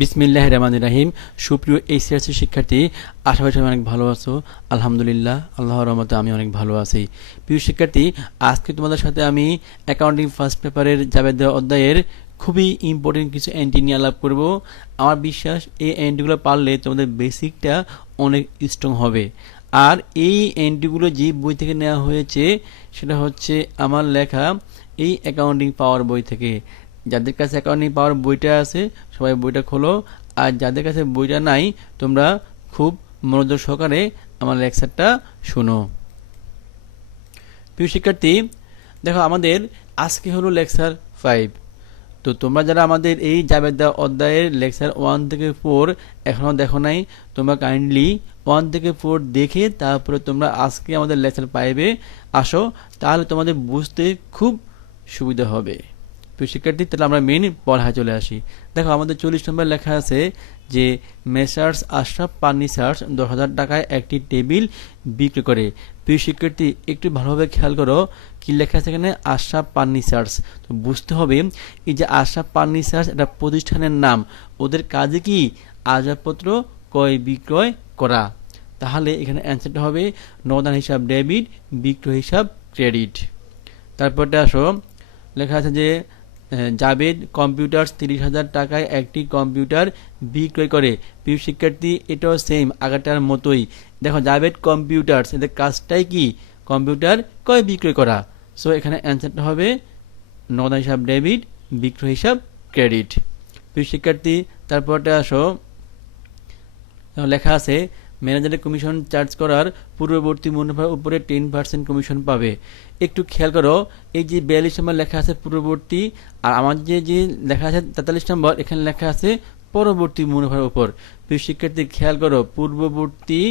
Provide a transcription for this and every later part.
বিসমিল্লাহির রহমানির রহিম। সুপ্রিয় এইচএসসি শিক্ষার্থী, আশা করি তুমি অনেক ভালো আছো। আলহামদুলিল্লাহ, আল্লাহর রহমতে আমি অনেক ভালো আছি। প্রিয় শিক্ষার্থী, আজকে তোমাদের সাথে আমি অ্যাকাউন্টিং ফার্স্ট পেপারের জাবেদ অধ্যায়ের খুবই ইম্পর্টেন্ট কিছু এন্ট্রি নিয়ে আলাপ করব। আমার বিশ্বাস এই এন্ট্রিগুলো পারলে তোমাদের বেসিকটা অনেক স্ট্রং হবে। আর এই এন্ট্রিগুলো যে বই থেকে নেওয়া হয়েছে সেটা হচ্ছে আমার লেখা এই অ্যাকাউন্টিং পাওয়ার বই থেকে। যাদের কাছে অ্যাকাউন্টিং পাওয়ার বইটা আছে সবাই বইটা খোলো, আর যাদের কাছে বইটা নাই তোমরা খুব মনোযোগ সহকারে আমার লেকচারটা শোনো। প্রিয় শিক্ষার্থী, দেখো আমাদের আজকে হলো লেকচার 5। তো তোমরা যারা আমাদের এই জাবেদা অধ্যায়ের লেকচার 1 থেকে 4 এখনও দেখো নাই, তোমরা কাইন্ডলি 1 থেকে 4 দেখে তারপরে তোমরা আজকে আমাদের লেকচার 5-এ আসো, তাহলে তোমাদের বুঝতে খুব সুবিধা হবে। প্রিয় শিক্ষার্থী, তাহলে আমরা মেইন পড়ায় চলে আসি। দেখো আমাদের 40 নম্বর লেখা আছে যে মেসার্স আশরাফ ফার্নিচার্স 10,000 টাকায় একটি টেবিল বিক্রি করে। প্রিয় শিক্ষার্থী, একটু ভালোভাবে খেয়াল করো কি লেখা আছে এখানে, আশরাফ ফার্নিচার্স। তো বুঝতে হবে এই যে আশরাফ ফার্নিচার্স এটা প্রতিষ্ঠানের নাম, ওদের কাজে কি আসবাবপত্র ক্রয় বিক্রয় করা। তাহলে এখানে অ্যান্সারটা হবে নগদান হিসাব ডেবিট, বিক্রয় হিসাব ক্রেডিট। তারপরটা আসো, লেখা আছে যে জাবেদ কম্পিউটার্স 30,000 টাকায় একটি কম্পিউটার বিক্রয় করে। প্রিয় শিক্ষার্থী, এটাও সেম আগেরটার মতোই। দেখো জাবেদ কম্পিউটার্স এদের কাজটাই কি কম্পিউটার ক্রয় বিক্রয় করা। সো এখানে অ্যান্সারটা হবে নগদান হিসাব ডেবিট, বিক্রয় হিসাব ক্রেডিট। প্রিয় শিক্ষার্থী, তারপরটা আসো, লেখা আছে ম্যানেজারের কমিশন চার্জ করার পূর্ববর্তী মুনাফার উপরে 10% কমিশন পাবে। একটু খেয়াল করো, এই যে 42 নম্বর লেখা আছে পূর্ববর্তী, আর আমার যে লেখা আছে 43 নম্বর এখানে লেখা আছে পরবর্তী মুনাফার উপর। প্রিয় শিক্ষার্থী খেয়াল করো, পূর্ববর্তী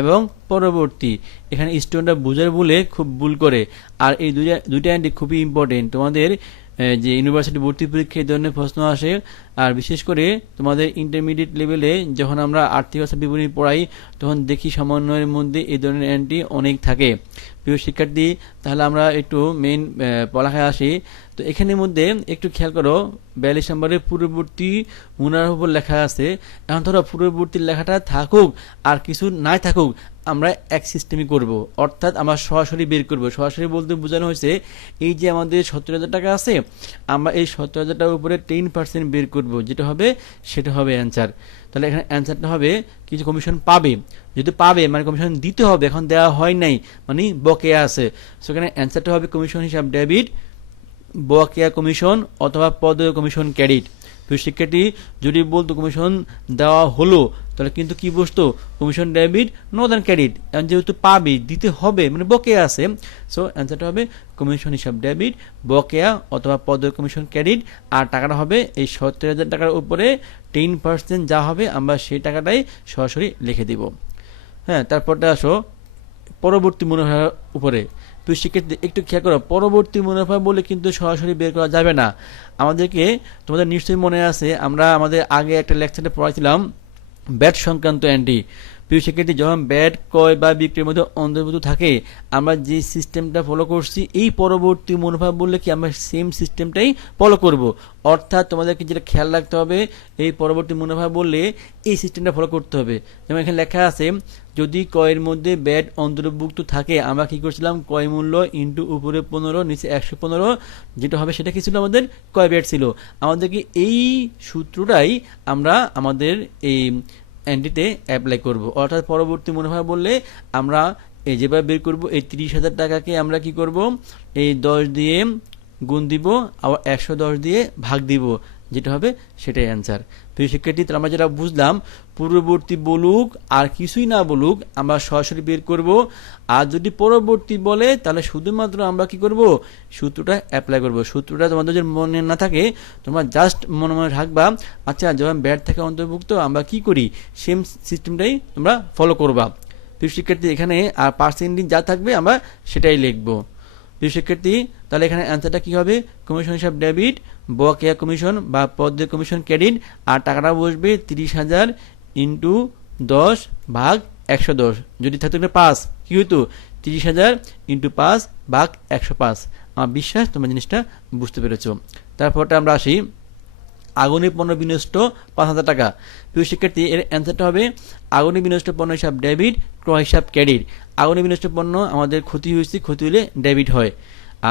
এবং পরবর্তী, এখানে স্টুডেন্টরা বুঝার বলে খুব ভুল করে। আর এই দুইটা এন্ট্রি খুবই ইম্পর্টেন্ট তোমাদের যে ইউনিভার্সিটি ভর্তি পরীক্ষা এই ধরনের প্রশ্ন আসে। আর বিশেষ করে তোমাদের ইন্টারমিডিয়েট লেভেলে যখন আমরা আর্থিক অবস্থা বিবরণী পড়াই তখন দেখি সমন্বয়ের মধ্যে এই ধরনের এন্ট্রি অনেক থাকে। প্রিয় শিক্ষার্থী, তাহলে আমরা একটু মেইন পড়াখায় আসি। তো এখানের মধ্যে একটু খেয়াল করো 42 নম্বরের পূর্ববর্তী মুনাফার উপর লেখা আছে। এখন ধরো পূর্ববর্তী লেখাটা থাকুক আর কিছু নাই থাকুক, আমরা এক সিস্টেমই করব, অর্থাৎ আমরা সরাসরি বের করব। সরাসরি বলতে বোঝানো হয়েছে এই যে আমাদের 70,000 টাকা আছে, আমরা এই 70,000 টাকার উপরে 10% বের করব, যেটা হবে সেটা হবে অ্যান্সার। তাহলে এখানে অ্যান্সারটা হবে কিছু কমিশন পাবে, যেহেতু পাবে মানে কমিশন দিতে হবে, এখন দেওয়া হয় নাই মানে বকেয়া আছে। সেখানে অ্যান্সারটা হবে কমিশন হিসাব ডেবিট, বকেয়া কমিশন অথবা পদেয় কমিশন ক্রেডিট। তো শিক্ষার্থী যদি বলতো কমিশন দেওয়া হলো তাহলে কিন্তু কি বসতো কমিশন ডেবিট নগদান ক্রেডিট, যেহেতু পাবি দিতে হবে মানে বকেয়া আছে। সো অ্যান্সারটা হবে কমিশন হিসাব ডেবিট, বকেয়া অথবা পদেয় কমিশন ক্রেডিট। আর টাকাটা হবে এই 70,000 টাকার উপরে 10% যা হবে আমরা সেই টাকাটাই সরাসরি লিখে দিব। হ্যাঁ, তারপরটা আসো পরবর্তী মুনাফার উপরে। তো সেক্ষেত্রে একটু খেয়াল করো, পরবর্তী মুনাফা বলে কিন্তু সরাসরি বের করা যাবে না। আমাদেরকে, তোমাদের নিশ্চয়ই মনে আছে আমরা আমাদের আগে একটা লেকচারে পড়াইছিলাম ব্যাট সংক্রান্ত এন্ট্রি। প্রিয় শিক্ষার্থী, যখন ব্যাট ক্রয় বা বিক্রির মধ্যে অন্তর্ভুক্ত থাকে আমরা যে সিস্টেমটা ফলো করছি এই পরবর্তী মুনাফা বললে কি আমরা সেম সিস্টেমটাই ফলো করব। অর্থাৎ তোমাদেরকে যেটা খেয়াল রাখতে হবে এই পরবর্তী মুনাফা বললে এই সিস্টেমটা ফলো করতে হবে। যেমন এখানে লেখা আছে যদি ক্রয়ের মধ্যে ব্যাট অন্তর্ভুক্ত থাকে আমরা কি করছিলাম ক্রয় মূল্য ইন্টু উপরে 15 নিচে 115, যেটা হবে সেটা কি ছিল আমাদের ক্রয় ব্যাট ছিল। আমাদেরকে এই সূত্রটাই আমরা আমাদের এই এন্ট্রিতে অ্যাপ্লাই করব। অর্থাৎ পরবর্তী মুনাফা বললে আমরা এই যেভাবে বের করব এই 30,000 টাকাকে আমরা কি করব এই 10 দিয়ে গুণ দিব আবার 110 দিয়ে ভাগ দিব, যেটা হবে সেটাই অ্যান্সার। প্রিয় শিক্ষার্থী, আমরা যেটা বুঝলাম পূর্ববর্তী বলুক আর কিছুই না বলুক আমরা সরাসরি বের করব। আর যদি পরবর্তী বলে তাহলে শুধুমাত্র আমরা কি করব সূত্রটা অ্যাপ্লাই করব। সূত্রটা তোমাদের যদি মনে না থাকে তোমরা জাস্ট মনে মনে রাখবা, আচ্ছা যখন ব্যাট থেকে অন্তর্ভুক্ত আমরা কি করি সেম সিস্টেমটাই তোমরা ফলো করবা। প্রিয় শিক্ষার্থী, এখানে আর পার্সেন্টেজ যা থাকবে আমরা সেটাই লিখবো। প্রিয় শিক্ষার্থী, তাহলে এখানে অ্যান্সারটা কি হবে কমিশন হিসাব ডেবিট, বকেয়া কমিশন বা পদেয় কমিশন ক্রেডিট। আর টাকাটা বসবে 30,000 ইন্টু 10 ভাগ 110, যদি থাকতো 5 কি হইতো 30,000 ইন্টু 5 ভাগ 105। আমার বিশ্বাস তোমরা জিনিসটা বুঝতে পেরেছো। তারপরটা আমরা আসি আগুনে পণ্য বিনষ্ট 5,000 টাকা। প্রিয় শিক্ষার্থী, এর অ্যান্সারটা হবে আগুনে বিনষ্ট পণ্য হিসাব ডেবিট, ক্রয় হিসাব ক্রেডিট। আগুনে বিনষ্ট পণ্য আমাদের ক্ষতি হয়েছে, ক্ষতি হলে ডেবিট হয়।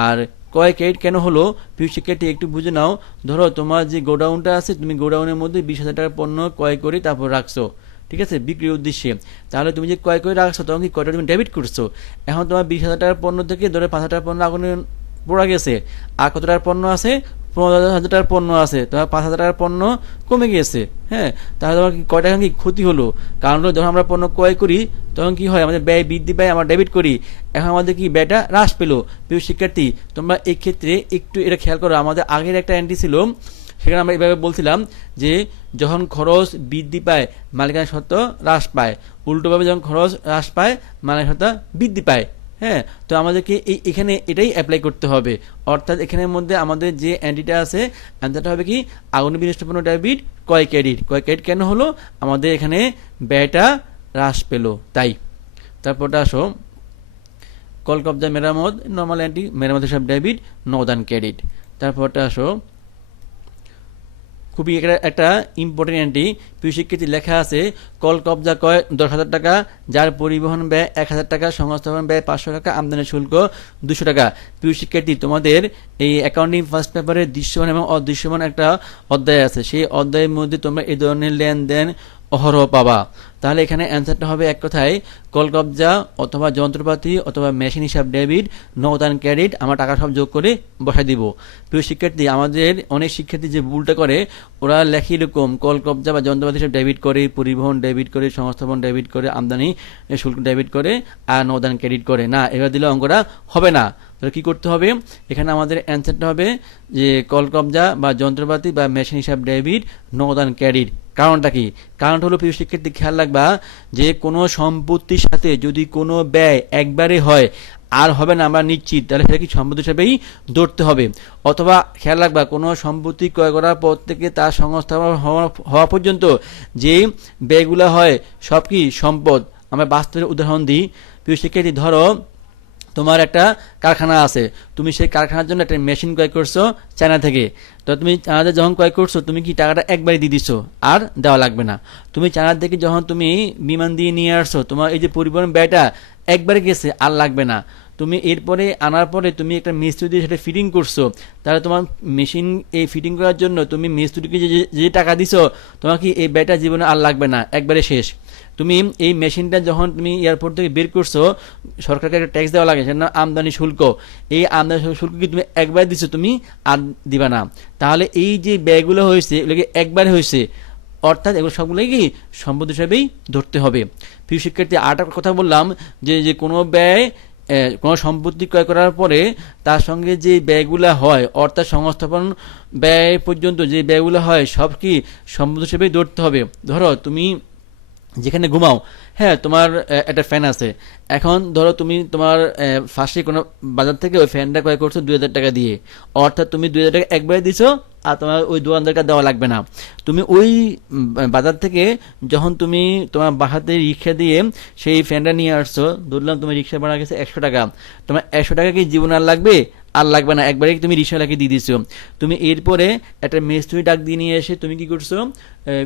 আর ক্রয় ক্রেডিট কেন হলো প্রিয় শিক্ষার্থী একটু বুঝে নাও। ধরো তোমার যে গোডাউনটা আছে, তুমি গোডাউনের মধ্যে 20,000 টাকার পণ্য ক্রয় করে তারপর রাখছো, ঠিক আছে, বিক্রির উদ্দেশ্যে। তাহলে তুমি যে ক্রয় করে রাখছো তখন কি কয়টা তুমি ডেবিট করছো। এখন তোমার 20,000 টাকার পণ্য থেকে ধরো 5,000 টাকার পণ্য আগুনে পড়া গেছে, আর কত টাকার পণ্য আছে, 15,000 টাকার পণ্য আছে, তোমার 5,000 টাকার পণ্য কমে গেছে। হ্যাঁ, তাহলে তোমার কি কয় টাকা কি ক্ষতি হলো। কারণ যখন আমরা পণ্য ক্রয় করি তখন কি হয়, আমাদের ব্যয় বৃদ্ধি পায়, আমরা ডেবিট করি, এখন আমাদের কি ব্যয়টা হ্রাস পেলো। প্রিয় শিক্ষার্থী, তোমরা এই ক্ষেত্রে একটু এটা খেয়াল করো। আমাদের আগের একটা এন্ট্রি ছিল, সেখানে আমরা এইভাবে বলছিলাম যে যখন খরচ বৃদ্ধি পায় মালিকানা সত্ত্ব হ্রাস পায়, উল্টোভাবে যখন খরচ হ্রাস পায় মালিকানা সত্ত্ব বৃদ্ধি পায়। হ্যাঁ, তো আমাদেরকে এখানে এটাই অ্যাপ্লাই করতে হবে। অর্থাৎ এখানের মধ্যে আমাদের যে অ্যান্টিটা আছে, অ্যান্সারটা হবে কি আগুনে বিনষ্ট পণ্য ডেবিট, ক্রয় ক্রেডিট। ক্রয় ক্রেডিট কেন হলো, আমাদের এখানে ব্যয়টা হ্রাস পেল তাই। তারপরটা আসো কল কবজা মেরামত, নর্মাল অ্যান্টি, মেরামত হিসাব ডেবিট, নগদান ক্রেডিট। তারপরটা আসো খুবই একটা ইম্পর্টেন্ট অ্যান্টি। প্রিয় শিক্ষার্থী, লেখা আছে কল কবজা ক্রয় 10,000 টাকা, যার পরিবহন ব্যয় 1,000 টাকা, সংস্থাপন ব্যয় 500 টাকা, আমদানি শুল্ক 200 টাকা। প্রিয় শিক্ষার্থী, তোমাদের এই অ্যাকাউন্টিং ফার্স্ট পেপারে দৃশ্যমান এবং অদৃশ্যমান একটা অধ্যায় আছে, সেই অধ্যায়ের মধ্যে তোমরা এই ধরনের লেনদেন অহরহ পাবা। তাহলে এখানে অ্যান্সারটা হবে এক কথায় কল কবজা অথবা যন্ত্রপাতি অথবা মেশিন হিসাব ডেবিট, নগদান ক্রেডিট, আমরা টাকা সব যোগ করে বসাই দিব। প্রিয় শিক্ষার্থী, আমাদের অনেক শিক্ষার্থী যে ভুলটা করে, ওরা লেখে এরকম কল কবজা বা যন্ত্রপাতি হিসাব ডেবিট করে, পরিবহন ডেবিট করে, সংস্থাপন ডেবিট করে, আমদানি শুল্ক ডেবিট করে, আর নগদান ক্রেডিট করে। না, এবার দিলে অঙ্কটা হবে না। তাহলে কি করতে হবে, এখানে আমাদের অ্যান্সারটা হবে যে কল কবজা বা যন্ত্রপাতি বা মেশিন হিসাব ডেবিট, নগদান ক্রেডিট। কারণটা কি, কারণটা হলো প্রিয় শিক্ষার্থী খেয়াল রাখবা যে কোনো সম্পত্তির সাথে যদি কোনো ব্যয় একবারে হয় আর হবে না আমরা নিশ্চিত, তাহলে সেটা কি সম্পত্তি হিসাবেই ধরতে হবে। অথবা খেয়াল রাখবা কোনো সম্পত্তি ক্রয় করার পর থেকে তার সংস্থাপন হওয়া পর্যন্ত যে ব্যয়গুলো হয় সব কি সম্পদ। আমরা বাস্তবের উদাহরণ দিই। প্রিয় শিক্ষার্থী, ধরো তোমার একটা কারখানা আছে, তুমি সেই কারখানার জন্য একটা মেশিন ক্রয় করছো চায়না থেকে। তো তুমি চায়নাতে যখন ক্রয় করছো, তুমি কি টাকাটা একবারে দিয়ে দিচ্ছ, আর দেওয়া লাগবে না। তুমি চায়না থেকে যখন তুমি বিমান দিয়ে নিয়ে আসছো, তোমার এই যে পরিবহন ব্যয়টা একবারে গেছে, আর লাগবে না। তুমি এরপরে আনার পরে তুমি একটা মিস্ত্রি দিয়ে সেটা ফিটিং করছো, তাহলে তোমার মেশিন এই ফিটিং করার জন্য তুমি মিস্ত্রিকে যে টাকা দিছো, তোমার কি এই ব্যয়টা জীবনে আর লাগবে না, একবারে শেষ। তুমি এই মেশিনটা যখন তুমি এয়ারপোর্ট থেকে বের করছো, সরকারকে একটা ট্যাক্স দেওয়া লাগে, সেটা আমদানি শুল্ক। এই আমদানি শুল্ক কি তুমি একবার দিছো, তুমি আর দিবা না। তাহলে এই যে ব্যয়গুলো হয়েছে এগুলোকে একবারে হয়েছে, অর্থাৎ এগুলো সবগুলো কি সম্পদ হিসাবেই ধরতে হবে। প্রিয় শিক্ষার্থী, আরেকটা কথা বললাম যে কোনো ব্যয়, কোনো সম্পত্তি ক্রয় করার পরে তার সঙ্গে যে ব্যয়গুলো হয়, অর্থাৎ সংস্থাপন ব্যয় পর্যন্ত যে ব্যয়গুলো হয় সব কি সম্পদ হিসেবেই ধরতে হবে। ধরো তুমি যেখানে ঘুমাও, হ্যাঁ, তোমার একটা ফ্যান আছে। এখন ধরো তুমি তোমার ফার্স্টে কোনো বাজার থেকে ওই ফ্যানটা ক্রয় করছো 2,000 টাকা দিয়ে, অর্থাৎ তুমি 2,000 টাকা একবারে দিছো, আর তোমার ওই দোকানদারকে দেওয়া লাগবে না। তুমি ওই বাজার থেকে যখন তুমি তোমার বাসাতে রিক্সা দিয়ে সেই ফ্যানটা নিয়ে আসছো, ধরলাম তুমি রিক্সা ভাড়া গেছে 100 টাকা, তোমার 100 টাকা কি জীবন আর লাগবে, আর লাগবে না, একবারে তুমি রিক্সাওয়ালাকে দিয়ে দিছো। তুমি এরপরে একটা মিস্ত্রি ডাক দিয়ে নিয়ে এসে তুমি কি করছো,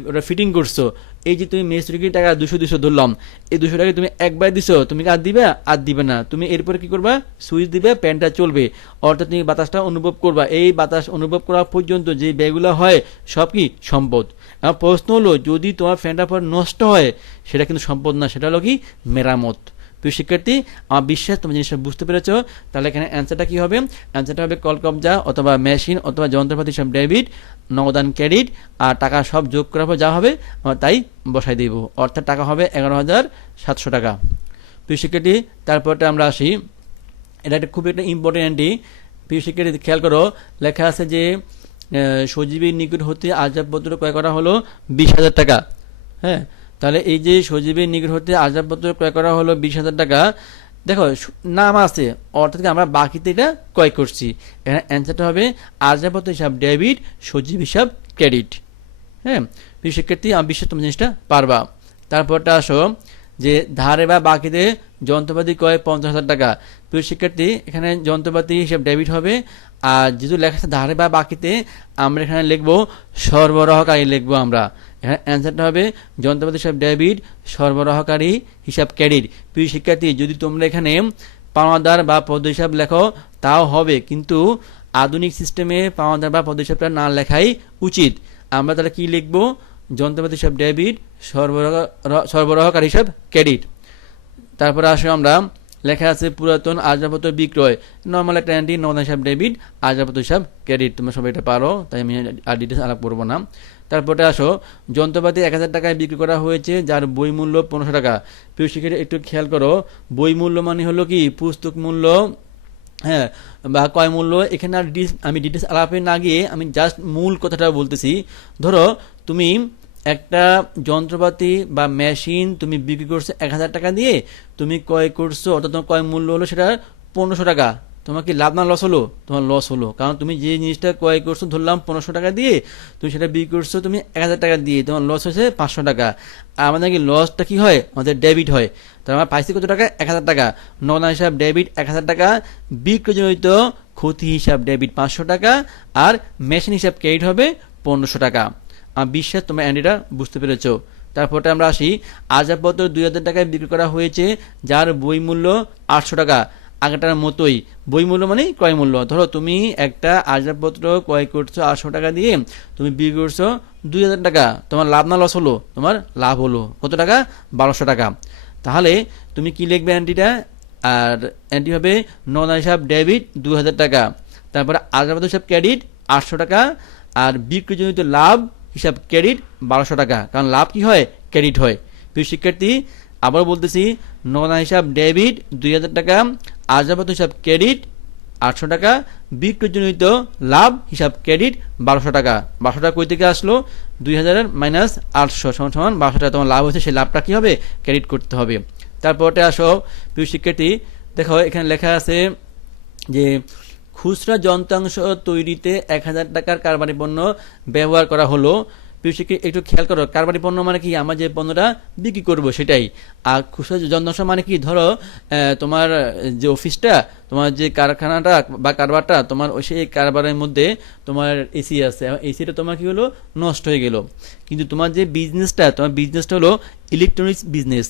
ওটা ফিটিং করছো। এই যে তুমি মিস্ত্রিকে টাকা 200 ধরলাম, এই 200 টাকা তুমি একবার দিছো, তুমি আর দিবে আর দিবে না। তুমি এরপরে কি করবা, সুইচ দিবে, ফ্যানটা চলবে, অর্থাৎ তুমি বাতাসটা অনুভব করবা। এই বাতাস অনুভব করা পর্যন্ত যে ব্যয়গুলো হয় সব কি সম্পদ। আমার প্রশ্ন হলো, যদি তোমার ফ্যানটা পর নষ্ট হয়, সেটা কিন্তু সম্পদ না, সেটা হলো কি মেরামত। প্রিয় শিক্ষার্থী, আমার বিশ্বাস তুমি জিনিসটা বুঝতে পেরেছো। তাহলে এখানে অ্যান্সারটা কি হবে, অ্যান্সারটা হবে কল কবজা অথবা মেশিন অথবা যন্ত্রপাতি সব ডেবিট, নগদান ক্রেডিট, আর টাকা সব যোগ করার পর যা হবে আমরা তাই বসাই দিব, অর্থাৎ টাকা হবে 11,700 টাকা। প্রিয় শিক্ষার্থী, তারপরটা আমরা আসি, এটা একটা খুব একটা ইম্পর্টেন্ট অ্যান্টি। প্রিয় শিক্ষার্থী, খেয়াল করো, লেখা আছে যে সজীবীর নিকট হতে আসবাবপত্র ক্রয় করা হলো 20,000 টাকা। হ্যাঁ, তাহলে এই যে সজীবের নিকট হতে আসবাবপত্র ক্রয় করা হলো 20,000 টাকা, দেখো নাম আছে, অর্থাৎ আমরা বাকিতে এটা ক্রয় করছি। এখানে অ্যান্সারটা হবে আসবাবপত্র হিসাব ডেবিট, সজীব হিসাব ক্রেডিট। হ্যাঁ, প্রিয় শিক্ষার্থী, আমি বিশ্বাস তুমি জিনিসটা পারবা। তারপরটা আসো যে ধারে বা বাকিতে যন্ত্রপাতি ক্রয় 50,000 টাকা। প্রিয় শিক্ষার্থী, এখানে যন্ত্রপাতি হিসাব ডেবিট হবে, আর যেহেতু লেখা আছে ধারে বা বাকিতে, আমরা এখানে লিখবো সরবরাহকারী লিখবো আমরা। এখানে অ্যান্সারটা হবে যন্ত্রপাতি হিসাব ডেবিট, সরবরাহকারী হিসাব ক্রেডিট। প্রিয় শিক্ষার্থী, যদি তোমরা এখানে পাওনাদার বা পদ হিসাব লেখো তাও হবে, কিন্তু আধুনিক সিস্টেমে পাওনাদার বা পদ হিসাবটা না লেখাই উচিত। আমরা তাহলে কি লিখবো? যন্ত্রপাতি হিসাব ডেবিট, সরবরাহকারী হিসাব ক্রেডিট। তারপরে আসে আমরা লেখা আছে পুরাতন আসবাবপত্র বিক্রয়, নর্মাল একটা এন্ট্রি, নগদ হিসাব ডেবিট, আসবাবপত্র হিসাব ক্রেডিট। তোমরা সবাই এটা পারো, তাই আমি আর ডিটেলস আলাপ করবো না। তারপরে আসো যন্ত্রপাতি 1000 টাকায় বিক্রি করা হয়েছে, যার বই মূল্য 1500 টাকা। প্রিয় শিক্ষার্থী, একটু খেয়াল করো, বই মূল্য মানে হলো কি পুস্তক মূল্য, হ্যাঁ, বা কয় মূল্য। এখানে আর আমি ডিটেলস আলাপে না গিয়ে আমি জাস্ট মূল কথাটা বলতেছি। ধরো তুমি একটা যন্ত্রপাতি বা মেশিন তুমি বিক্রি করছো 1000 টাকা দিয়ে, তুমি ক্রয় করছো, অর্থাৎ তোমার ক্রয় মূল্য হলো সেটা 1500 টাকা। তোমার কি লাভ না লস হলো? তোমার লস হলো, কারণ তুমি যে জিনিসটা ক্রয় করছো ধরলাম 1500 টাকা দিয়ে, তুমি সেটা বিক্রি করছো তুমি 1000 টাকা দিয়ে, তোমার লস হয়েছে 500 টাকা। আর আমাদের কি লসটা কি হয়? আমাদের ডেবিট হয়। তার আমরা পাইছি কত টাকা? 1000 টাকা। নগদ হিসাব ডেবিট 1000 টাকা, বিক্রয়জনিত ক্ষতি হিসাব ডেবিট 500 টাকা, আর মেশিন হিসাব ক্রেডিট হবে 1500 টাকা। বিশ্বাস তোমরা অ্যান্ডিটা বুঝতে পেরেছ। তারপরে আমরা আসি, আসবাবপত্র 2000 টাকায় বিক্রি করা হয়েছে, যার বই মূল্য 800 টাকা। আগেটার মতোই, বই মূল্য মানে ক্রয় মূল্য। ধরো তুমি একটা আসবাবপত্র ক্রয় করছো 800 টাকা দিয়ে, তুমি বিক্রি করছো 2000 টাকা, তোমার লাভ না লস হলো? তোমার লাভ হলো। কত টাকা? 1200 টাকা। তাহলে তুমি কি লিখবে অ্যান্টিটা? আর অ্যান্টি হবে নগদ হিসাব ডেবিট 2000 টাকা, তারপরে আসবাবপত্র হিসাব ক্রেডিট 800 টাকা, আর বিক্রিজনিত লাভ হিসাব ক্রেডিট 1200 টাকা, কারণ লাভ কি হয়? ক্রেডিট হয়। প্রিয় শিক্ষার্থী, আবার বলতেছি, নগদ হিসাব ডেবিট 2000 টাকা, আসবাবপত্র হিসাব ক্রেডিট 800 টাকা, বিক্রিজনিত লাভ হিসাব ক্রেডিট 1200 টাকা। 1200 টাকা কই থেকে আসলো? 2000 মাইনাস 800 সমান 1200 টাকা তোমার লাভ হয়েছে, সেই লাভটা কি হবে? ক্রেডিট করতে হবে। তারপরে আসো প্রিয় শিক্ষার্থী, দেখো এখানে লেখা আছে যে খুচরা যন্ত্রাংশ তৈরিতে 1000 টাকার কারবারি পণ্য ব্যবহার করা হলো। প্রিয় শিক্ষার্থী, একটু খেয়াল করো, কারবারি পণ্য মানে কি? আমরা যে পণ্যটা বিক্রি করব সেটাই। আর খুচরা যন্ত্রাংশ মানে কি? ধরো তোমার যে অফিসটা, তোমার যে কারখানাটা বা কারবারটা, তোমার সেই কারবারের মধ্যে তোমার এসি আছে, এসিটা তোমার কি হলো? নষ্ট হয়ে গেল। কিন্তু তোমার যে বিজনেসটা, তোমার বিজনেসটা হলো ইলেকট্রনিক্স বিজনেস।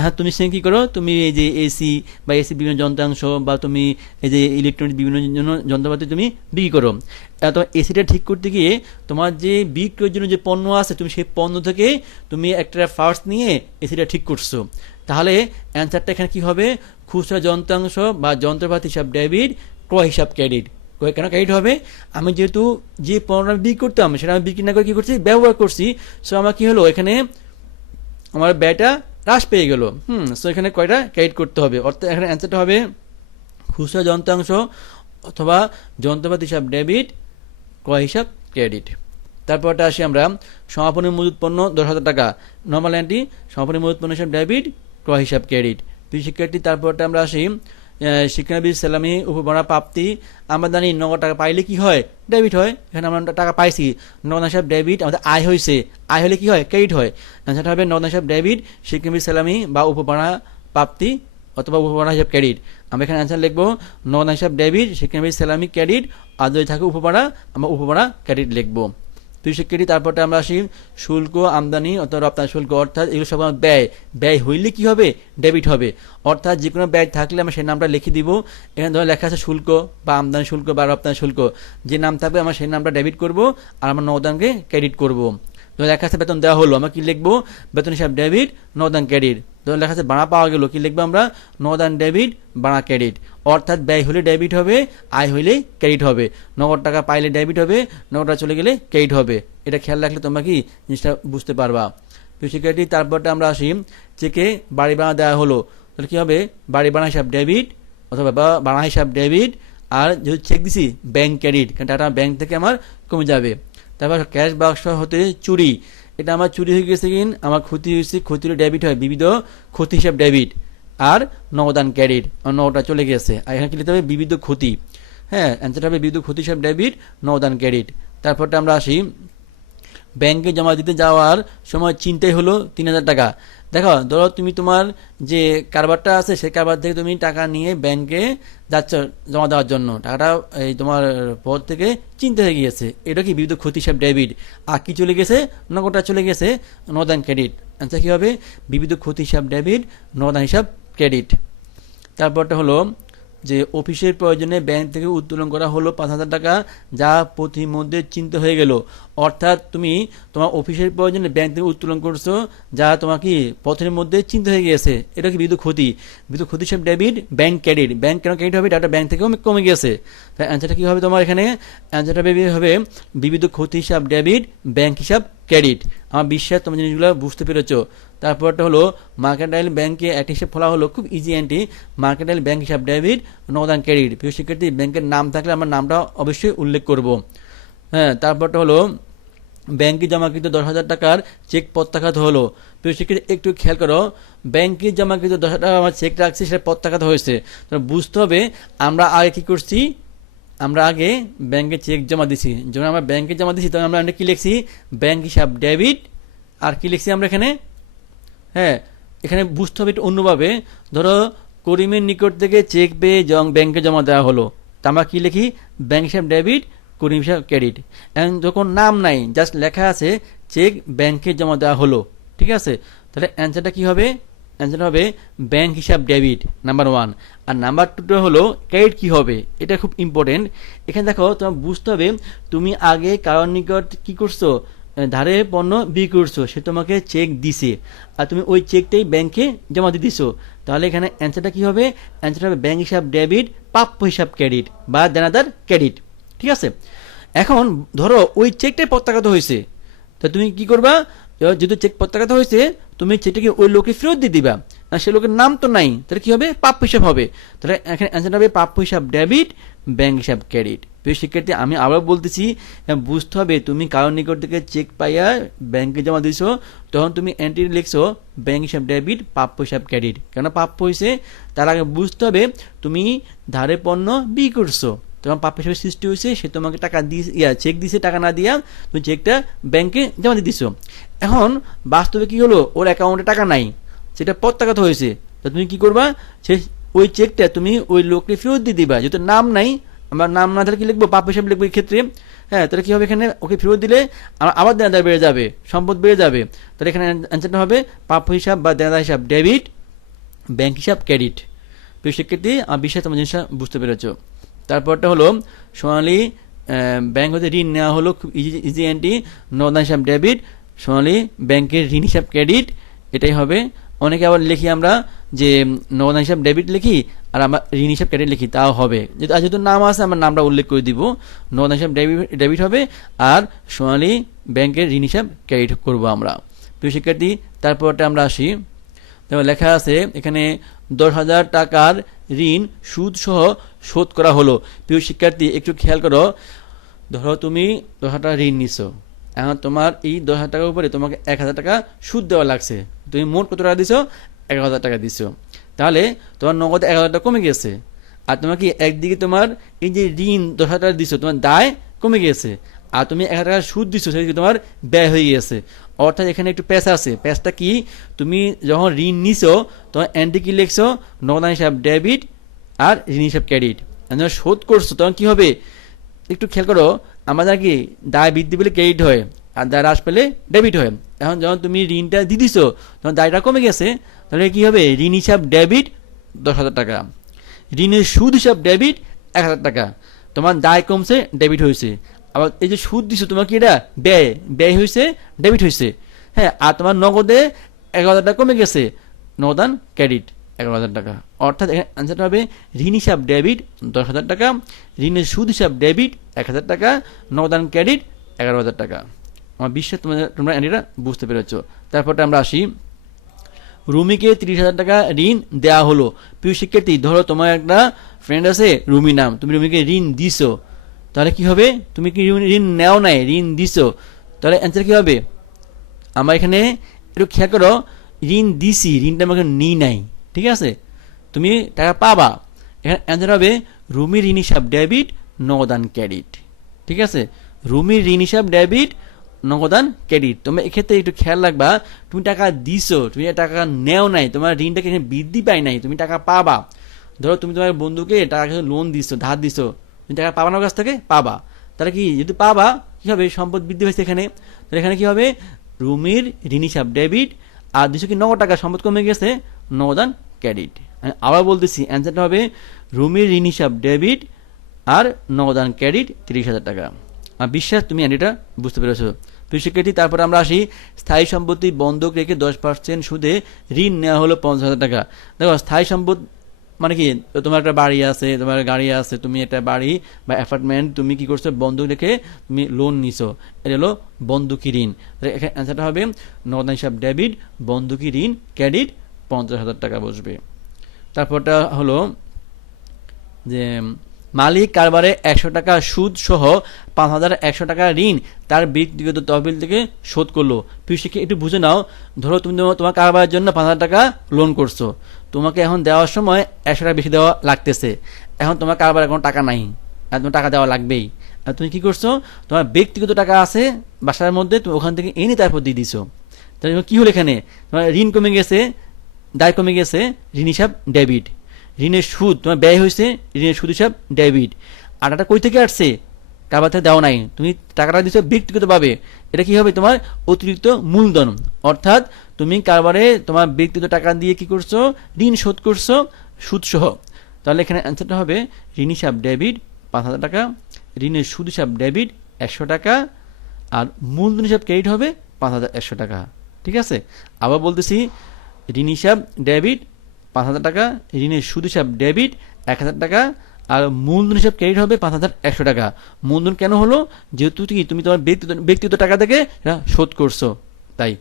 হ্যাঁ, তুমি সে কি করো? তুমি এই যে এসি বা এসি বিভিন্ন যন্ত্রাংশ, বা তুমি এই যে ইলেকট্রনিক্স বিভিন্ন যন্ত্রপাতি তুমি বিক্রি করো। তোমার এসিটা ঠিক করতে গিয়ে তোমার যে বিক্রয়ের জন্য যে পণ্য আছে, তুমি সেই পণ্য থেকে তুমি একটা পার্টস নিয়ে এসিটা ঠিক করছো। তাহলে অ্যান্সারটা এখানে কি হবে? খুচরা যন্ত্রাংশ বা যন্ত্রপাতি হিসাব ডেবিট, ক্রয় হিসাব ক্রেডিট। কেন ক্রেডিট হবে? আমি যেহেতু যে পণ্যটা বিক্রি করতাম সেটা আমি বিক্রি না করে কি করছি? ব্যবহার করছি। সো আমার কি হলো? এখানে আমার ব্যয়টা হ্রাস পেয়ে গেল। সো এখানে কয়টা ক্রেডিট করতে হবে? অর্থাৎ এখানে অ্যান্সারটা হবে খুচরা যন্ত্রাংশ অথবা যন্ত্রপাতি হিসাব ডেবিট, ক্রয় হিসাব ক্রেডিট। তারপরটা আসি আমরা, সমাপনী মজুত পণ্য 10,000 টাকা, নর্মাল এন্ট্রি, সমাপনী মজুত পণ্য হিসাব ডেবিট, ক্রয় হিসাব ক্রেডিট। প্রিয় শিক্ষার্থী, তারপরটা আমরা আসি শিক্ষানবিশ সালামি উপভাড়া প্রাপ্তি। আমরা জানি নগদ টাকা পাইলে কি হয়? ডেবিট হয়। এখানে আমরা টাকা পাইছি, নগদ হিসাব ডেবিট, আমাদের আয় হয়েছে, আয় হলে কি হয়? ক্রেডিট হয়। সেটা হবে নগদ হিসাব ডেবিট, শিক্ষানবিশ সালামি বা উপভাড়া প্রাপ্তি অথবা উপভাড়া হিসাব ক্রেডিট। আমরা এখানে অ্যান্সার লিখবো নগদ হিসাব ডেবিট, শিক্ষানবিশ সালামি ক্রেডিট, আর যদি থাকে উপভাড়া, আমরা উপভাড়া ক্রেডিট লিখবো। প্রিয় শিক্ষার্থী, তারপরে আমরা আসি শুল্ক, আমদানি অথবা রপ্তানি শুল্ক, অর্থাৎ এগুলো সব ব্যয়। ব্যয় হইলে কি হবে? ডেবিট হবে। অর্থাৎ যে কোনো ব্যয় থাকলে আমরা সেই নামটা লিখে দিব। এখানে ধরো লেখা আছে শুল্ক বা আমদানি শুল্ক বা রপ্তানি শুল্ক, যে নাম থাকবে আমরা সেই নামটা ডেবিট করব, আর আমরা নগদানকে ক্রেডিট করব। ধরো লেখা আছে বেতন দেওয়া হলো, আমরা কি লিখবো? বেতন হিসাব ডেবিট, নগদান ক্রেডিট। ধরো লেখা আছে ভাড়া পাওয়া গেল, কি লিখবো আমরা? নগদান ডেবিট, ভাড়া ক্রেডিট। অর্থাৎ ব্যয় হলে ডেবিট হবে, আয় হইলে ক্রেডিট হবে। নগদ টাকা পাইলে ডেবিট হবে, নগদ টাকা চলে গেলে ক্রেডিট হবে। এটা খেয়াল রাখলে তোমরা কি জিনিসটা বুঝতে পারবা। শিক্ষার্থী, তারপরটা আমরা আসি চেকে বাড়ি ভাড়া দেওয়া হলো, তাহলে কি হবে? বাড়ি ভাড়া হিসাব ডেবিট অথবা ভাড়া হিসাব ডেবিট, আর যেহেতু চেক দিছি ব্যাংক ক্রেডিট, কারণ টাকা ব্যাংক থেকে আমার কমে যাবে। তারপর ক্যাশ বাক্স হতে চুরি, এটা আমার চুরি হয়ে গেছে, কিন আমার ক্ষতি হয়েছে, ক্ষতি হলে ডেবিট হয়, বিবিধ ক্ষতি হিসাব ডেবিট, আর নগদান ক্রেডিট, নগদটা চলে গেছে। আর এখানে কি লিখতে হবে? বিবিধ ক্ষতি। হ্যাঁ, অ্যান্সারটা হবে বিবিধ ক্ষতি হিসাব ডেবিট, নগদান ক্রেডিট। তারপরটা আমরা আসি ব্যাংকে জমা দিতে যাওয়ার সময় চিন্তাই হলো 3,000 টাকা। দেখো, ধরো তুমি তোমার যে কারবারটা আছে সেই কারবার থেকে তুমি টাকা নিয়ে ব্যাংকে যাচ্ছ জমা দেওয়ার জন্য, টাকাটা এই তোমার পর থেকে চিন্তা হয়ে গিয়েছে, এটা কি বিবিধ ক্ষতি হিসাব ডেবিট। আর কি চলে গেছে, নগদটা চলে গেছে নগদান ক্রেডিট। আচ্ছা, কি হবে, বিবিধ ক্ষতি হিসাব ডেবিট, নগদান হিসাব ক্রেডিট। তারপরটা হলো যে অফিসের প্রয়োজনে ব্যাংক থেকে উত্তোলন করা হলো 5,000 টাকা, যা প্রতিমধ্যে চিন্তা হয়ে গেল। অর্থাৎ তুমি তোমার অফিসের প্রয়োজনে ব্যাংক থেকে উত্তোলন করছো, যা তোমার কি পথের মধ্যে চিন্তা হয়ে গিয়েছে, এটা কি বিদ্যুৎ ক্ষতি। বিদ্যুৎ ক্ষতি হিসাব ডেবিট, ব্যাংক ক্রেডিট। ব্যাংক কেন ক্রেডিট হবে, ডাটা ব্যাংক থেকেও কমে গেছে। তাই অ্যান্সারটা কি হবে তোমার এখানে, অ্যান্সারটা হবে বিবিধ ক্ষতি হিসাব ডেবিট, ব্যাংক হিসাব ক্রেডিট। আমার বিশ্বাস তোমার জিনিসগুলো বুঝতে পেরেছো। তারপরটা হলো মার্কেন্টাইল ব্যাংকে একটা হিসাব খোলা হলো, খুব ইজি এন্ট্রি। মার্কেন্টাইল ব্যাংক হিসাব ডেবিট, নগদান ক্রেডিট। প্রিয় শিক্ষার্থী, ব্যাংকের নাম থাকলে আমার নামটা অবশ্যই উল্লেখ করব। হ্যাঁ, তারপরটা হলো ব্যাংকে জমাকৃত 10,000 টাকার চেক প্রত্যাখ্যাত হলো। প্রিয় শিক্ষার্থী, একটু খেয়াল করো, ব্যাংকে জমাকৃত 10,000 টাকা আমার চেক রাখছি, সেটা প্রত্যাখ্যাত হয়েছে। বুঝতে হবে আমরা আগে কি করছি, আমরা আগে ব্যাংকে চেক জমা দিছি। যখন আমরা ব্যাংকে জমা দিছি তখন আমরা কি লিখছি, ব্যাংক হিসাব ডেবিট। আর কি লিখছি আমরা এখানে, হ্যাঁ এখানে বুঝতে হবে একটু অন্যভাবে। ধরো করিমের নিকট থেকে চেক পেয়ে ব্যাংকে জমা দেওয়া হলো, তা আমরা কি লিখি, ব্যাংক হিসাব ডেবিট, করিম হিসাব ক্রেডিট। এখন যখন নাম নাই, জাস্ট লেখা আছে চেক ব্যাংকে জমা দেওয়া হলো, ঠিক আছে। তাহলে অ্যান্সারটা কি হবে, অ্যান্সারটা হবে ব্যাংক হিসাব ডেবিট, নাম্বার 1। আর নাম্বার 2টা হলো ক্রেডিট কি হবে, এটা খুব ইম্পর্টেন্ট। এখানে দেখো, তোমার বুঝতে হবে তুমি আগে কারোর নিকট কি করছো, ধারে পণ্য বিক্রি করছো, সে তোমাকে চেক দিছে, আর তুমি ওই চেকটাই ব্যাংকে জমা দিয়ে দিছো। তাহলে এখানে অ্যান্সারটা কি হবে, অ্যান্সারটা হবে ব্যাংক হিসাব ডেবিট, প্রাপ্য হিসাব ক্রেডিট বা দেনাদার ক্রেডিট, ঠিক আছে। এখন ধরো ওই চেকটাই প্রত্যাখ্যাত হয়েছে, তা তুমি কি করবা, যেহেতু চেক প্রত্যাখ্যাত হয়েছে তুমি চেকটাকে ওই লোকে ফেরত দিয়ে দিবা, সে লোকের নাম তো নাই, তাহলে কি হবে, প্রাপ্য হিসাব হবে। তাহলে এখানে অ্যান্সারটা হবে প্রাপ্য হিসাব ডেবিট, ব্যাংক হিসাব ক্রেডিট। প্রিয় শিক্ষার্থী, আমি আবার বলতেছি, বুঝতে হবে তুমি কারোর নিকট থেকে চেক পাইয়া ব্যাংকে জমা দিছো, তখন তুমি এন্ট্রি লিখছো ব্যাংক হিসাব ডেবিট, প্রাপ্য হিসাব ক্রেডিট। কেন প্রাপ্য হয়েছে, তার আগে বুঝতে হবে তুমি ধারে পণ্য বিক্রি করছো, তোমার প্রাপ্য হিসাবে সৃষ্টি হয়েছে, সে তোমাকে টাকা দিয়ে চেক দিছে, টাকা না দিয়া তুমি চেকটা ব্যাংকে জমা দিয়ে দিছো। এখন বাস্তবে কি হলো, ওর অ্যাকাউন্টে টাকা নাই, সেটা প্রত্যাখ্যাত হয়েছে। তা তুমি কি করবা, সে ওই চেকটা তুমি ওই লোককে ফেরত দিয়ে দিবা। যেহেতু নাম নাই, আমার নাম না থাকলে কি লিখবো, প্রাপ্য হিসাব লিখবো এই ক্ষেত্রে। হ্যাঁ, তাহলে কি হবে, এখানে ওকে ফেরত দিলে আবার দেনাদার বেড়ে যাবে, সম্পদ বেড়ে যাবে। তাহলে এখানে অ্যান্সারটা হবে প্রাপ্য হিসাব বা দেনাদার হিসাব ডেবিট, ব্যাংক হিসাব ক্রেডিট। প্রিয় শিক্ষার্থী, আমার বিশ্বাস তোমার জিনিসটা বুঝতে পেরেছো। তারপরটা হলো সোনালী ব্যাংক হতে ঋণ নেওয়া হলো, খুব ইজি এন্ট্রি, নগদান হিসাব ডেবিট, সোনালী ব্যাংকের ঋণ হিসাব ক্রেডিট, এটাই হবে। অনেকে আবার লিখি আমরা যে নগদান হিসাব ডেবিট লিখি আর আমরা ঋণ হিসাব ক্রেডিট লিখি, তাও হবে। যেহেতু নাম আছে আমার নামটা উল্লেখ করে দিব, নগদান হিসাব ডেবিট হবে আর সোনালী ব্যাংকের ঋণ হিসাব ক্রেডিট করব আমরা। প্রিয় শিক্ষার্থী, তারপরটা আমরা আসি, লেখা আছে এখানে 10,000 টাকার ঋণ সুদ সহ শোধ করা হলো। প্রিয় শিক্ষার্থী, একটু খেয়াল করো, ধরো তুমি 10,000 টাকা ঋণ নিছো, এখন তোমার এই 10,000 টাকার উপরে তোমাকে 1,000 টাকা সুদ দেওয়া লাগছে। তুমি মোট কত টাকা দিছো, 11,000 টাকা দিছো। তাহলে তোমার নগদ 11,000 টাকা কমে গেছে। আর তোমার কি একদিকে তোমার এই যে ঋণ 10,000 টাকা দিছো, তোমার দায় কমে গেছে, আর তুমি 1,000 টাকা সুদ দিছো, সেদিকে তোমার ব্যয় হয়ে গেছে। অর্থাৎ এখানে একটু প্যাচ আছে। প্যাচটা কি, তুমি যখন ঋণ নিছো তখন এন্ট্রি কি লিখছো, নগদান হিসাব ডেবিট আর ঋণ হিসাব ক্রেডিট। যখন শোধ করছো তখন কি হবে, একটু খেয়াল করো, আমাদের কি দায় বৃদ্ধি পেলে ক্রেডিট হয় আর দায় হ্রাস পেলে ডেবিট হয়। এখন যখন তুমি ঋণটা দিয়ে দিছো তখন দায়টা কমে গেছে, তাহলে কি হবে, ঋণ হিসাব ডেবিট 10,000 টাকা, ঋণের সুদ হিসাব ডেবিট 1,000 টাকা। তোমার দায় কমছে, ডেবিট হয়েছে। আবার এই যে সুদ দিছো তোমার কি এটা ব্যয় হয়েছে, ডেবিট হয়েছে। হ্যাঁ, আর তোমার নগদে 11,000 টাকা কমে গেছে, নগদান ক্রেডিট 11,000 টাকা। অর্থাৎ এখানে অ্যান্সারটা হবে ঋণ হিসাব ডেবিট 10,000 টাকা, ঋণের সুদ হিসাব ডেবিট 1,000 টাকা, নগদান ক্রেডিট 11,000 টাকা। আমার বিশ্বাস তোমরা এটা বুঝতে পেরেছো। তারপরটা আমরা আসি, রুমিকে 30,000 টাকা ঋণ দেওয়া হলো। প্রিয় শিক্ষার্থী, ধরো তোমার একটা ফ্রেন্ড আছে রুমি নাম, তুমি রুমিকে ঋণ দিছো, তাহলে কি হবে, তুমি কি ঋণ নেও নাই, ঋণ দিছো, তাহলে অ্যান্সার কি হবে, আমরা এখানে একটু খেয়াল করো, ঋণ দিছি, ঋণটা আমাকে নিই নাই, ঠিক আছে, তুমি টাকা পাবা। এখানে অ্যান্সার হবে রুমির ঋণ হিসাব ডেবিট, নগদান ক্রেডিট, ঠিক আছে। রুমির ঋণ হিসাব ডেবিট, নগদান ক্রেডিট। তোমরা এক্ষেত্রে একটু খেয়াল রাখবা, তুমি টাকা দিছো, তুমি টাকা নেও নাই, তোমার ঋণটা এখানে বৃদ্ধি পায় নাই, তুমি টাকা পাবা। ধরো তুমি তোমার বন্ধুকে টাকা লোন দিছো, ধার দিছো, তুমি টাকা পাবা না কাছ থেকে, পাবা। তাহলে কি, যদি পাবা কি হবে, সম্পদ বৃদ্ধি হয়েছে এখানে। তাহলে এখানে কি হবে, রুমির ঋণ হিসাব ডেবিট, আর দিছো কি নগদ টাকা, সম্পদ কমে গেছে, নগদান ক্রেডিট। আবার বলতেছি, অ্যান্সারটা হবে রুমির ঋণ হিসাব ডেবিট আর নগদান ক্রেডিট 30,000 টাকা। আর বিশ্বাস তুমি এটা বুঝতে পেরেছো। প্রিয় শিক্ষার্থী, তারপরে আমরা আসি স্থায়ী সম্পত্তি বন্ধক রেখে 10% সুদে ঋণ নেওয়া হলো 50,000 টাকা। দেখো, স্থায়ী সম্পদ মানে কি, তোমার একটা বাড়ি আছে, তোমার গাড়ি আছে, তুমি একটা বাড়ি বা অ্যাপার্টমেন্ট তুমি কি করছো, বন্ধক রেখে তুমি লোন নিছো, এটা হলো বন্ধকি ঋণ। এখানে অ্যান্সারটা হবে নগদান হিসাব ডেবিট, বন্ধকি ঋণ ক্রেডিট 50,000 টাকা বসবে। তারপরটা হলো যে মালিক কারবারে 100 টাকা সুদ সহ 5,100 টাকা ঋণ তার ব্যক্তিগত তহবিল থেকে শোধ করলো। প্রিয় একটু বুঝে নাও, ধরো তুমি তোমার কারবারের জন্য 5,000 টাকা লোন করছো, তোমাকে এখন দেওয়ার সময় 100 টাকা বেশি দেওয়া লাগতেছে, এখন তোমার কারবারে কোনো টাকা নাই, তোমার টাকা দেওয়া লাগবেই। আর তুমি কি করছো, তোমার ব্যক্তিগত টাকা আছে বাসার মধ্যে, তুমি ওখান থেকে এনে তারপর দিয়ে দিছো। তাহলে কি হলো, এখানে তোমার ঋণ কমে গেছে, দায় কমে গেছে, ঋণ হিসাব ডেবিট। ঋণের সুদ তোমার ব্যয় হয়েছে, ঋণের সুদ হিসাব ডেবিট। আর টাকা কই থেকে আসছে, কারবার থেকে দেওয়া নাই, তুমি টাকাটা দিচ্ছ ব্যক্তিগতভাবে, এটা কি হবে, তোমার অতিরিক্ত মূলধন। অর্থাৎ তুমি কারবারে তোমার ব্যক্তিগত টাকা দিয়ে কি করছো, ঋণ শোধ করছো সুদ সহ। তাহলে এখানে অ্যান্সারটা হবে ঋণ হিসাব ডেবিট 5,000 টাকা, ঋণের সুদ হিসাব ডেবিট 100 টাকা, আর মূলধন হিসাব ক্রেডিট হবে 5,100 টাকা। ঠিক আছে, আবার বলতেছি, ঋণ হিসাব ডেবিট 5,000 টাকা, ঋণের সুদ হিসাব ডেবিট 1,000 টাকা, আর মূলধন হিসাব ক্রেডিট হবে 5,100 টাকা। মূলধন কেন হলো, যেহেতু কি তুমি তোমার ব্যক্তিগত টাকা থেকে শোধ করছো, তাই।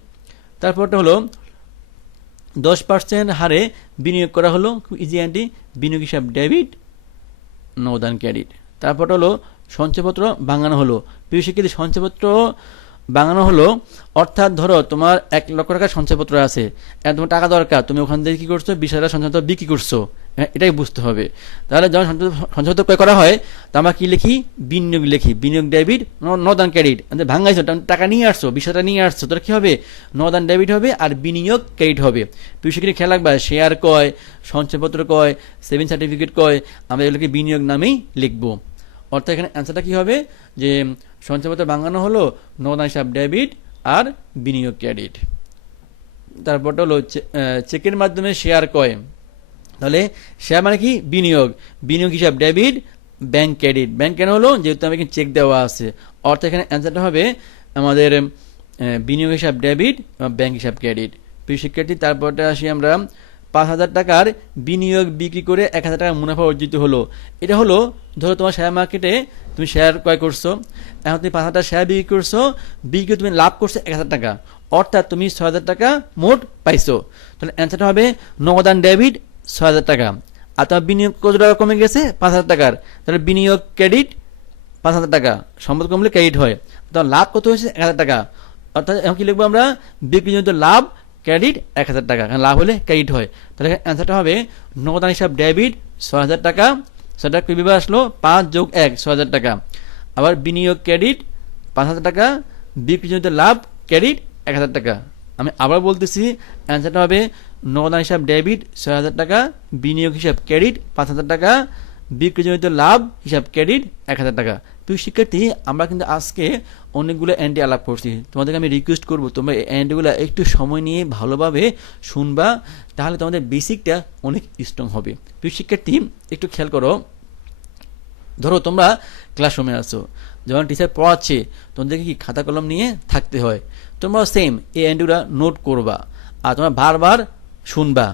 তারপরটা হলো 10% হারে বিনিয়োগ করা হলো, খুব ইজি অ্যান্টি, বিনিয়োগ হিসাব ডেবিট, নগদান ক্রেডিট। তারপরটা হলো সঞ্চয়পত্র ভাঙানো হলো। প্রিয় শিক্ষার্থী, সঞ্চয়পত্র ভাঙানো হলো অর্থাৎ ধরো তোমার 1 লক্ষ টাকার সঞ্চয়পত্র আছে, তোমার টাকা দরকার, তুমি ওখান থেকে কি করছো, 20,000 টাকা সঞ্চয়পত্র বিক্রি করছো, এটাই বুঝতে হবে। তাহলে যখন সঞ্চয়পত্র ক্রয় করা হয়, তা আমরা কি লিখি, বিনিয়োগ লিখি, বিনিয়োগ ডেবিট, নগদান ক্রেডিট। ভাঙাইছো, টাকা নিয়ে আসছো, 20,000 টাকা নিয়ে আসছো, তাহলে কি হবে, নগদান ডেবিট হবে আর বিনিয়োগ ক্রেডিট হবে। প্রিয় শিক্ষার্থী, খেয়াল রাখবা, শেয়ার কয়, সঞ্চয়পত্র কয়, সেভিং সার্টিফিকেট কয়, আমরা এগুলোকে বিনিয়োগ নামেই লিখবো। অর্থাৎ এখানে অ্যান্সারটা কি হবে, যে সঞ্চয়পত্র ভাঙানো হলো, নগদান হিসাব ডেবিট আর বিনিয়োগ ক্রেডিট। তারপরটা হলো চেকের মাধ্যমে শেয়ার কয়, তাহলে শেয়ার মানে কি, বিনিয়োগ, বিনিয়োগ হিসাব ডেবিট, ব্যাংক ক্রেডিট। ব্যাংক কেন হলো, যেহেতু আমাকে চেক দেওয়া আছে। অর্থাৎ এখানে অ্যান্সারটা হবে আমাদের বিনিয়োগ হিসাব ডেবিট, ব্যাংক হিসাব ক্রেডিট। প্রিয় শিক্ষার্থী, তারপরটা আসি আমরা 5,000 টাকার বিনিয়োগ বিক্রি করে 1,000 টাকা মুনাফা অর্জিত হলো। এটা হলো, ধরো তোমার শেয়ার মার্কেটে তুমি শেয়ার ক্রয় করছো, এখন তুমি 5,000 টাকা শেয়ার বিক্রি করছো, বিক্রি তুমি লাভ করছো 1,000 টাকা, অর্থাৎ তুমি 6,000 টাকা মোট পাইছো। তাহলে অ্যান্সারটা হবে নগদান ডেবিট 6,000 টাকা, আর তোমার বিনিয়োগ কত টাকা কমে গেছে, 5,000 টাকার, তাহলে বিনিয়োগ ক্রেডিট 5,000 টাকা, সম্পদ কমলে ক্রেডিট হয়, তোমার লাভ কত হয়েছে, 1,000 টাকা। অর্থাৎ এখন কি লিখবো আমরা, বিক্রিজনিত লাভ ক্রেডিট 1,000 টাকা, লাভ হলে ক্রেডিট হয়। তাহলে অ্যান্সারটা হবে নগদান হিসাব ডেবিট 6,000 টাকা, সেটা কিভাবে আসলো, 5 + 1 6,000 টাকা, আবার বিনিয়োগ ক্রেডিট 5,000 টাকা, বিক্রিজনিত লাভ ক্রেডিট 1,000 টাকা। আমি আবার বলতেছি, অ্যান্সারটা হবে নগদান হিসাব ডেবিট 6,000 টাকা, বিনিয়োগ হিসাব ক্রেডিট 5,000 টাকা, বিক্রিজনিত লাভ হিসাব ক্রেডিট 1,000 টাকা। প্রিয় শিক্ষার্থী, আমরা কিন্তু আজকে অনেকগুলো অ্যান্টি আলাপ করছি, তোমাদেরকে আমি রিকোয়েস্ট করবো তোমরা এই অ্যান্টিগুলো একটু সময় নিয়ে ভালোভাবে শুনবা, তাহলে তোমাদের বেসিকটা অনেক স্ট্রং হবে। প্রিয় শিক্ষার্থী, একটু খেয়াল করো, ধরো তোমরা ক্লাসরুমে আছো, যখন টিচার পড়াচ্ছে তোমাদেরকে কি খাতা কলম নিয়ে থাকতে হয়, তোমরা সেম এই অ্যান্টিগুলো নোট করবা আর তোমরা বারবার শুনবা।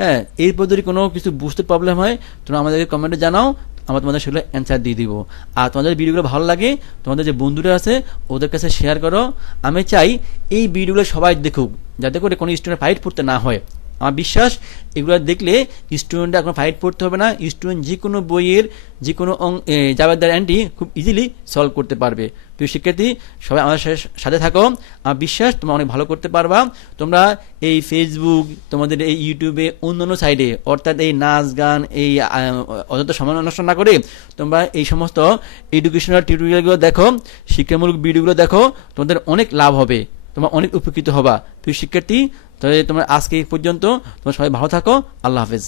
হ্যাঁ, এরপর যদি কোনো কিছু বুঝতে প্রবলেম হয়, তোমরা আমাদেরকে কমেন্টে জানাও, আমরা তোমাদের সেগুলো অ্যান্সার দিয়ে দিব। আর তোমাদের ভিডিওগুলো ভালো লাগে, তোমাদের যে বন্ধুরা আছে ওদের কাছে শেয়ার করো। আমি চাই এই ভিডিওগুলো সবাই দেখুক, যাতে করে কোনো স্টুডেন্ট ফাইট করতে না হয়। আমার বিশ্বাস এগুলো দেখলে স্টুডেন্টরা এখন ফাইট পড়তে হবে না, স্টুডেন্ট যে কোনো বইয়ের যে কোনো জাবেদার অ্যান্টি খুব ইজিলি সলভ করতে পারবে। প্রিয় শিক্ষার্থী, সবাই আমাদের সাথে থাকো, আমার বিশ্বাস তোমরা অনেক ভালো করতে পারবা। তোমরা এই ফেসবুক, তোমাদের এই ইউটিউবে, অন্যান্য সাইডে, অর্থাৎ এই নাচ গান, এই অযথা সময় নষ্ট না করে তোমরা এই সমস্ত এডুকেশনাল টিউটোরিয়ালগুলো দেখো, শিক্ষামূলক ভিডিওগুলো দেখো, তোমাদের অনেক লাভ হবে, তোমরা অনেক উপকৃত হবা। প্রিয় শিক্ষার্থী, তাহলে তোমরা আজকে এই পর্যন্ত, তোমরা সবাই ভালো থাকো। আল্লাহ হাফেজ।